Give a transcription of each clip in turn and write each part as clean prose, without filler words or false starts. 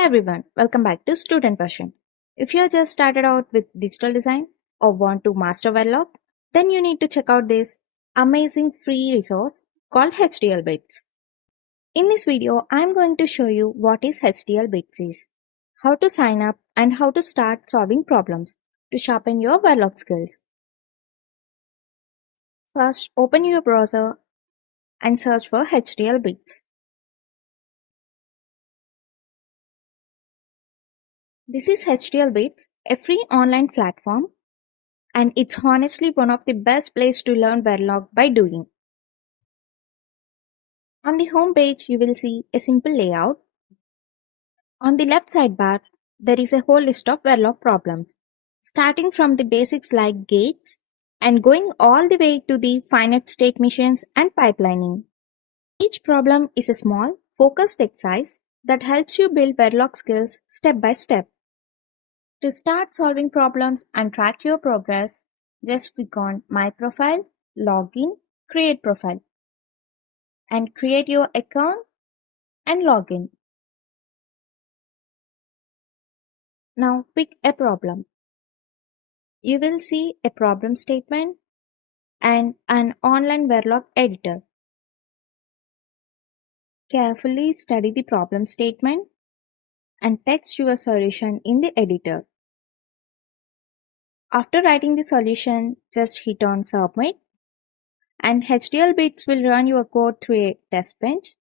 Hey everyone, welcome back to Student Version. If you have just started out with digital design or want to master Verilog, then you need to check out this amazing free resource called HDLBits. In this video, I am going to show you what is HDLBits is, how to sign up and how to start solving problems to sharpen your Verilog skills. First, open your browser and search for HDLBits. This is HDLBits, a free online platform, and it's honestly one of the best places to learn Verilog by doing. On the home page, you will see a simple layout. On the left sidebar, there is a whole list of Verilog problems, starting from the basics like gates and going all the way to the finite state machines and pipelining. Each problem is a small, focused exercise that helps you build Verilog skills step by step. To start solving problems and track your progress, just click on My Profile, Login, Create Profile, and create your account and login. Now pick a problem. You will see a problem statement and an online Verilog editor. Carefully study the problem statement and text your solution in the editor. After writing the solution, just hit on Submit, and HDLBits will run your code through a test bench.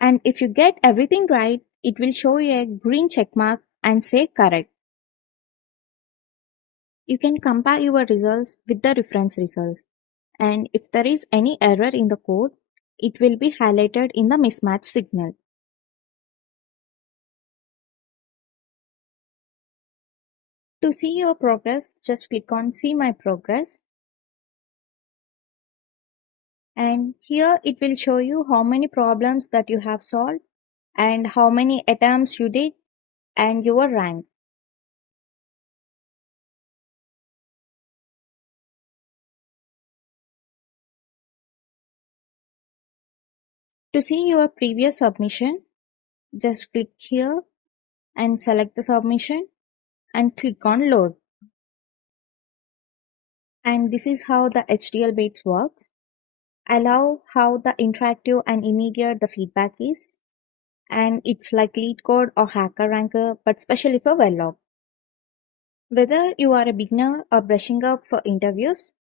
And if you get everything right, it will show you a green check mark and say correct. You can compare your results with the reference results, and if there is any error in the code, it will be highlighted in the mismatch signal. To see your progress, just click on See My Progress. And here it will show you how many problems that you have solved and how many attempts you did and your rank. To see your previous submission, just click here and select the submission and click on Load. And this is how the HDLBits works. I love how the interactive and immediate the feedback is, and it's like LeetCode or Hacker Ranker, but especially for Verilog. Whether you are a beginner or brushing up for interviews,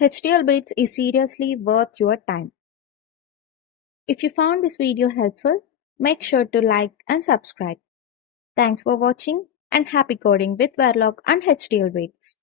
HDLBits is seriously worth your time. If you found this video helpful, make sure to like and subscribe. Thanks for watching and happy coding with Verilog and HDLBits.